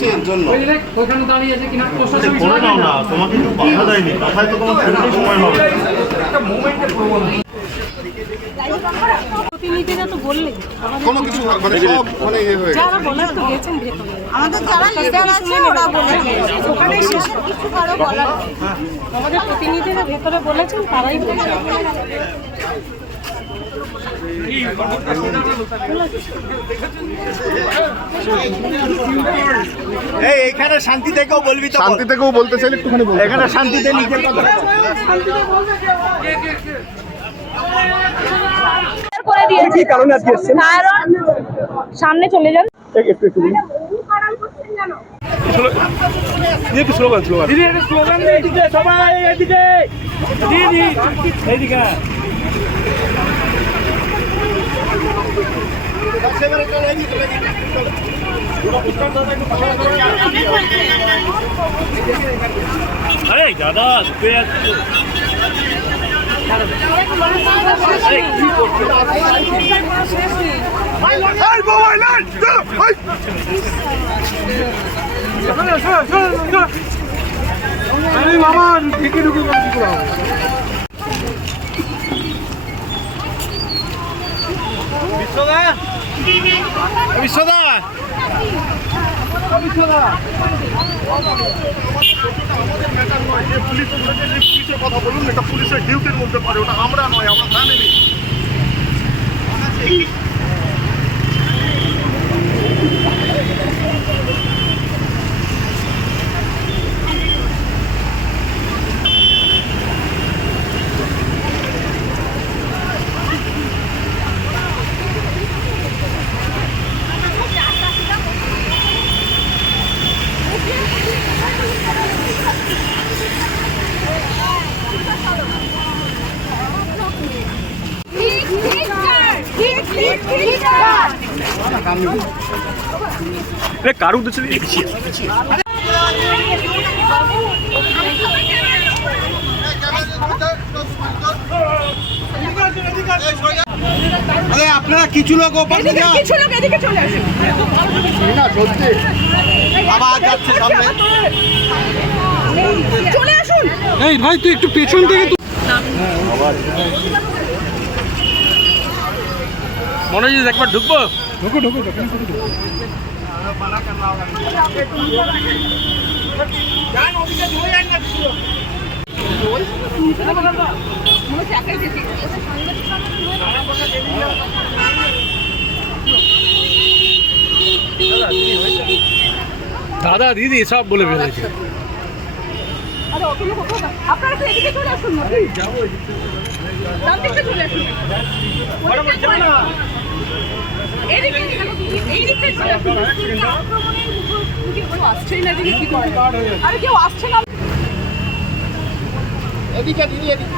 কিসের জন্য। ওই দেখ ওইখানে দাঁড়িয়ে আছে কিনা? প্রশাসন করে নাও না তোমাকে একটু বাধা দেয়নি কথায় তো তোমার ফেরতে সময় হবে। প্রতিনিধিরা তো বললেন কোনো কিছু মানে সব মানে ইয়ে হয়ে যারা বলার তো গেছেন ভেতরে। আমাদের যারা লিডার আছে ওরা বলে ওখানে শেষে কিছু কারও বলার আমাদের প্রতিনিধিরা ভেতরে বলেছেন তারাই বলেছেন এই এখানে শান্তি থেকেও বলবি তো শান্তি থেকেও বলতে চাইলে একটুখানি বলতে এখানে শান্তিতে নিজের কথা। করে দিয়েছে কারণ সামনে চলে যান। দিদি একটা স্লোগান এদিকে সবাই এদিকে। দিদি এইদিকে আরে দাদা আরে মামা ঢুকে ঢুকে করা বিশ্বদা? বিশ্বদা? পুলিশ পুলিশের কথা বলুন, এটা পুলিশের ডিউটির মধ্যে পারে ওটা আমরা নয়, আমরা না কার উদ্দেশ্যে? আরে আপনারা কিছু লোক ওপাশে যান কিছু লোক এদিকে চলে আসুন না সত্যি। আবার যাচ্ছে সামনে। চলে আসুন। এই ভাই তুই একটু পেছন থেকে তুই মনোজিৎ একবার ঢুকবো? ঢোকো ঢোকো দাদা দিদি সব বলে ফেলেছে। আপনারা তো এদিকে চলে আসুন না। দিকে চলে আসুন ওদিকে চলে আসুন। এদিকে এই দিকে চলে আসুন আক্রমণের মুখোমুখি কেউ আসছেই না এদিকে কি করে আরে কেউ আসছে না। এদিকে দিদি এদিকে।